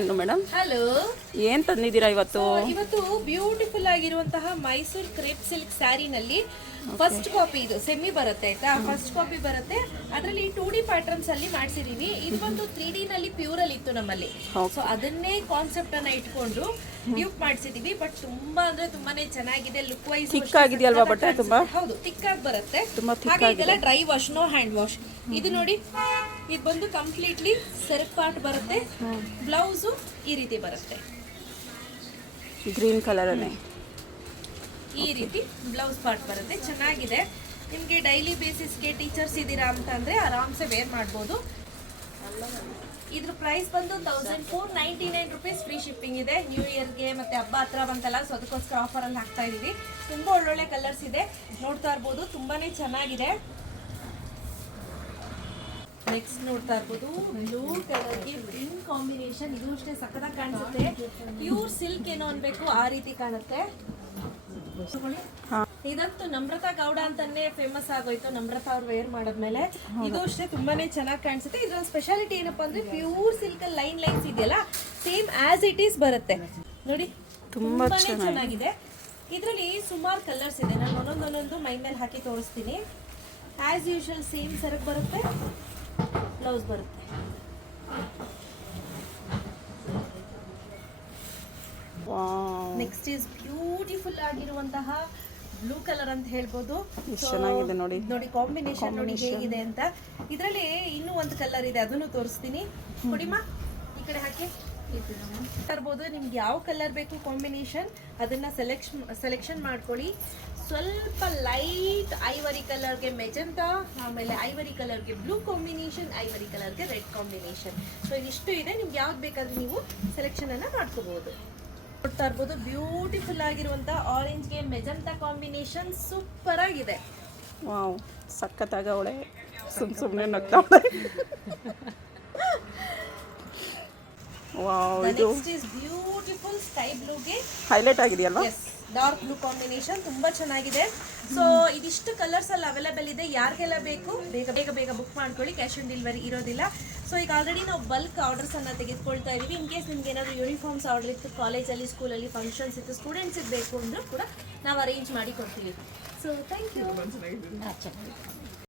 ಅನ್ನು madam. Hello, ಏನ್ ತಂದಿದ್ದೀರಾ ಇವತ್ತು? ಇವತ್ತು ಬ್ಯೂಟಿಫುಲ್ ಆಗಿರುವಂತಹ ಮೈಸೂರು ಕ್ರೇಪ್ ಸಿಲ್ಕ್ ಸ್ಯಾರಿನಲ್ಲಿ ಫಸ್ಟ್ ಕಾಪಿ, ಇದು ಸೆಮಿ ಬರುತ್ತೆ ಆಯ್ತಾ, ಫಸ್ಟ್ ಕಾಪಿ ಬರುತ್ತೆ. ಅದರಲ್ಲಿ 2D ಪ್ಯಾಟರ್ನ್ಸ್ ಅಲ್ಲಿ ಮಾಡಿಸಿದೀವಿ. ಇದು ಒಂದು 3D ನಲ್ಲಿ ಪ್ಯೂರ್ ಅಲ್ಲಿ ಇತ್ತು ನಮ್ಮಲ್ಲಿ. ಸೊ ಅದನ್ನೇ ಕಾನ್ಸೆಪ್ಟ್ ಅನ್ನ ಇಟ್ಕೊಂಡು ಡ್ಯೂಪ್ ಮಾಡಿಸಿದೀವಿ. ಬಟ್ ತುಂಬಾ ಅಂದ್ರೆ ತುಂಬಾನೇ ಚೆನ್ನಾಗಿದೆ. ಲುಕ್ ವೈಸ್ ಥಿಕ್ ಆಗಿದೆಯಲ್ವಾ ಬಟ್ಟೆ? ತುಂಬಾ ಹೌದು, ಥಿಕ್ ಆಗಿ ಬರುತ್ತೆ. ತುಂಬಾ ಥಿಕ್ ಹಾಗೆ ಇದೆಲ್ಲ dry wash, no hand wash. ಇದು ನೋಡಿ, ಇದು ಬಂದು ಕಂಪ್ಲೀಟ್ಲಿ ಸೆರಪ್ ಪಾರ್ಟ್ ಬರುತ್ತೆ. ಬ್ಲೌಸು ಈ ರೀತಿ ಬರುತ್ತೆ, ಗ್ರೀನ್ ಕಲರ್ ಅಲ್ಲಿ ಈ ರೀತಿ ಬ್ಲೌಸ್ ಪಾರ್ಟ್ ಬರುತ್ತೆ. ಚೆನ್ನಾಗಿದೆ. ನಿಮಗೆ ಡೈಲಿ ಬೇಸಿಸ್ಗೆ ಟೀಚರ್ಸ್ ಇದ್ದೀರಾ ಅಂತಂದ್ರೆ ಆರಾಮ್ಸೆ ವೇರ್ ಮಾಡ್ಬೋದು. ಇದ್ರ ಪ್ರೈಸ್ ಬಂದು 1499 ರುಪೀಸ್. ಫ್ರೀ ಶಿಪ್ಪಿಂಗ್ ಇದೆ. ನ್ಯೂ ಇಯರ್ಗೆ ಮತ್ತೆ ಹಬ್ಬ ಹತ್ರ ಬಂತಲ್ಲ, ಸೊ ಅದಕ್ಕೋಸ್ಕರ ಆಫರ್ ಅಲ್ಲಿ ಹಾಕ್ತಾ ಇದೀವಿ. ತುಂಬಾ ಒಳ್ಳೊಳ್ಳೆ ಕಲರ್ಸ್ ಇದೆ, ನೋಡ್ತಾ ಇರ್ಬೋದು. ತುಂಬಾನೇ ಚೆನ್ನಾಗಿದೆ. ನೆಕ್ಸ್ಟ್ ನೋಡ್ತಾ ಇರ್ಬೋದು, ಬ್ಲೂ ಕಲರ್ಗೆ ಪಿಂಕ್ ಕಾಂಬಿನೇಷನ್. ಇದು ಅಷ್ಟೇ ಸಖತ್ತಾಗಿ ಕಾಣಿಸುತ್ತೆ. ಪ್ಯೂರ್ ಸಿಲ್ಕ್ ಏನೋ ಅನ್ಬೇಕು, ಆ ರೀತಿ ಕಾಣುತ್ತೆ. ಇದಂತೂ ನಮ್ರತಾ ಗೌಡ ಅಂತಾನೆ ಫೇಮಸ್ ಆಗೋಯ್ತು, ನಮ್ರತಾ ಅವ್ರು ವೇರ್ ಮಾಡದ್ಮೇಲೆ. ಇದು ಅಷ್ಟೇ ತುಂಬಾನೇ ಚೆನ್ನಾಗಿ ಕಾಣಿಸುತ್ತೆ. ಇದ್ರ ಸ್ಪೆಷಾಲಿಟಿ ಏನಪ್ಪಾ ಅಂದ್ರೆ ಪ್ಯೂರ್ ಸಿಲ್ಕ್ ಅಲ್ಲಿ ಲೈನ್ಸ್ ಇದೆಯಲ್ಲ, ಸೇಮ್ ಆಸ್ ಇಟ್ ಈಸ್ ಬರುತ್ತೆ ನೋಡಿ. ತುಂಬಾನೇ ಚೆನ್ನಾಗಿದೆ. ಇದರಲ್ಲಿ ಸುಮಾರು ಕಲರ್ಸ್ ಇದೆ. ನಾನು ಒಂದೊಂದೊಂದೊಂದು ಮೈ ಮೇಲೆ ಹಾಕಿ ತೋರಿಸ್ತೀನಿ. ಆಸ್ ಯೂಶುವಲ್ ಸೇಮ್ ಸರಕ್ ಬರುತ್ತೆ, ಬ್ಲೌಸ್ ಬರುತ್ತೆ. ನೆಕ್ಸ್ಟ್ ಇಸ್ ಬ್ಯೂಟಿಫುಲ್ ಆಗಿರುವಂತಹ ಬ್ಲೂ ಕಲರ್ ಅಂತ ಹೇಳ್ಬೋದು. ಚೆನ್ನಾಗಿದೆ ನೋಡಿ. ನೋಡಿ ಕಾಂಬಿನೇಷನ್ ನೋಡಿ ಹೇಗಿದೆ ಅಂತ. ಇದರಲ್ಲಿ ಇನ್ನೂ ಒಂದು ಕಲರ್ ಇದೆ, ಅದನ್ನು ತೋರಿಸ್ತೀನಿ. ಕೊಡಿಮಾ, ಈ ಕಡೆ ಹಾಕಿ ತರ್ಬೋದು. ನಿಮ್ಗೆ ಯಾವ ಕಲರ್ ಬೇಕು ಕಾಂಬಿನೇಷನ್, ಅದನ್ನ ಸೆಲೆಕ್ಷನ್ ಮಾಡ್ಕೊಳ್ಳಿ. ಸ್ವಲ್ಪ ಲೈಟ್ ಐವರಿ ಕಲರ್ಗೆ ಮೆಜೆಂಟಾ, ಆಮೇಲೆ ಐವರಿ ಕಲರ್ಗೆ ಬ್ಲೂ ಕಾಂಬಿನೇಷನ್, ಐವರಿ ಕಲರ್ಗೆ ರೆಡ್ ಕಾಂಬಿನೇಷನ್. ಸೊ ಇದಿಷ್ಟು ಇದೆ. ನಿಮ್ಗೆ ಯಾವ್ದು ಬೇಕಾದ್ರೂ ನೀವು ಸೆಲೆಕ್ಷನ್ ಅನ್ನ ಮಾಡ್ಕೋಬಹುದು. ನೋಡ್ತಾ ಇರ್ಬೋದು, ಬ್ಯೂಟಿಫುಲ್ ಆಗಿರುವಂತ ಆರೆಂಜ್ಗೆ ಮೆಜೆಂಟಾ ಕಾಂಬಿನೇಷನ್ ಸೂಪರ್ ಆಗಿದೆ. ವಾವ್, ಸಖತ್ತಾಗಿ ಅವಳೆ ಸುಮ್ಮನೆ ನಗ್ತಾವಳೆ. ವಾವ್, ಇದು ನೆಕ್ಸ್ಟ್ ಇಸ್ ಬ್ಯೂಟಿಫುಲ್ ಸ್ಕೈ ಬ್ಲೂಗೆ ಹೈಲೈಟ್ ಆಗಿದೆಯಲ್ವಾ? ಡಾರ್ಕ್ ಬ್ಲೂ ಕಾಂಬಿನೇಷನ್ ತುಂಬಾ ಚೆನ್ನಾಗಿದೆ. ಸೊ ಇದಿಷ್ಟು ಕಲರ್ಸ್ ಅಲ್ಲಿ ಅವೈಲೇಬಲ್ ಇದೆ. ಯಾರಿಗೆಲ್ಲ ಬೇಕು ಬೇಗ ಬೇಗ ಬೇಗ ಬುಕ್ ಮಾಡ್ಕೊಳ್ಳಿ. ಕ್ಯಾಶ್ ಆನ್ ಡೆಲಿವರಿ ಇರೋದಿಲ್ಲ. ಸೊ ಈಗ ಆಲ್ರೆಡಿ ನಾವು ಬಲ್ಕ್ ಆರ್ಡರ್ಸ್ ಅನ್ನ ತೆಗೆದುಕೊಳ್ತಾ ಇದೀವಿ. ಇನ್ ಕೇಸ್ ನಿಮ್ಗೆ ಏನಾದ್ರು ಯೂನಿಫಾರ್ಮ್ಸ್ ಆರ್ಡರ್ ಇತ್ತು, ಕಾಲೇಜಲ್ಲಿ ಸ್ಕೂಲಲ್ಲಿ ಫಂಕ್ಷನ್ಸ್ ಇತ್ತು, ಸ್ಟೂಡೆಂಟ್ಸ್ ಬೇಕು ಅಂದ್ರೂ ಕೂಡ ನಾವು ಅರೇಂಜ್ ಮಾಡಿ ಕೊಡ್ತೀವಿ. So thank you.